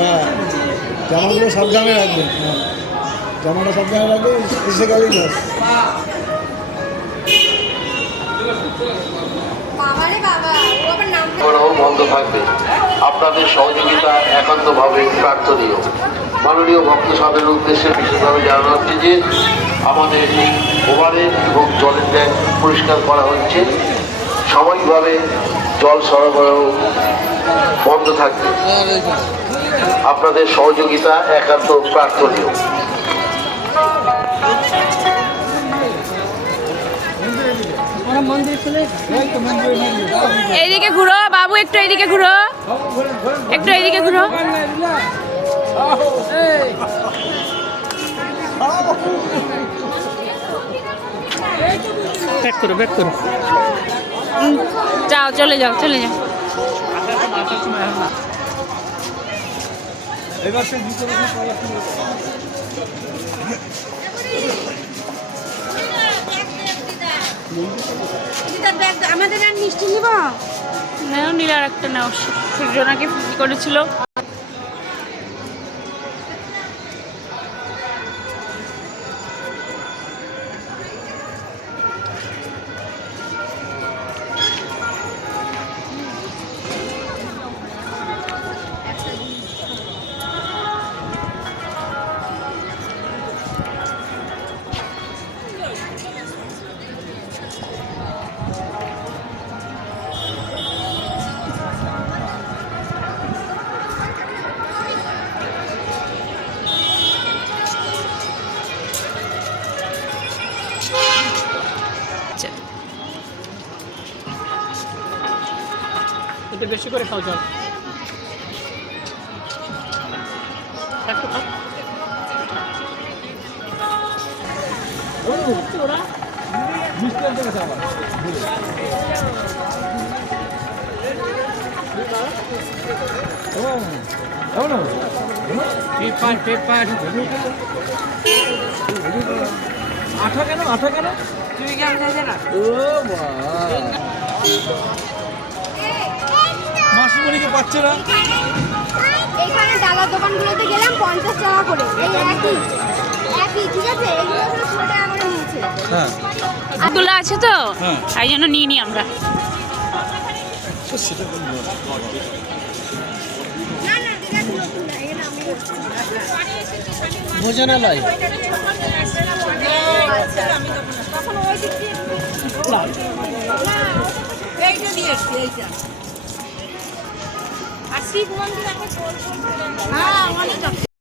হ্যাঁ, জামাগুলো সাবধানে রাখবেন। হ্যাঁ, জামাটা সাবধানে রাখবেন, এসে গেলেই বাস। বন্ধ থাকবে। আপনাদের সহযোগিতা একান্তভাবে প্রার্থনীয়। মাননীয় ভক্ত সাধের উদ্দেশ্যে বিশেষভাবে জানানো হচ্ছে যে আমাদের এই ওভারের এবং জলের ট্যাঙ্ক পরিষ্কার করা হচ্ছে। সাময়িকভাবে জল সরবরাহ বন্ধ থাকবে। আপনাদের সহযোগিতা একান্ত প্রার্থনীয়। এইদিকে ঘুরো বাবু, একটু এইদিকে ঘুরো, একটু এইদিকে ঘুরো। ব্যাক করো, ব্যাক করো। যাও, চলে যাও, চলে যাও। আমাদের আর মিষ্টি নিব, নেও, নীল আর একটা নেও। সূর্য নাকি ফিকি করেছিল। এটা বেশি করে খাও জল। আঠা কেন, আঠা কেন? মাসিমণিকে পাচ্ছে না। এখানে ডালার দোকানগুলোতে গেলাম 50 টাকা করে, এই একই একই, ঠিক আছে? এগুলো 100 টাকা করে নিয়েছে। হ্যাঁ, আগুলা আছে তো, তাই জন্য নিয়ে নি আমরা। না না, এটা নতুন না, এটা আমি বোঝে না লাই। আচ্ছা, তখন ওই দিক দিয়ে এইটা দিয়ে এসছি, এইটা। আর শিব মন্দির আছে, হ্যাঁ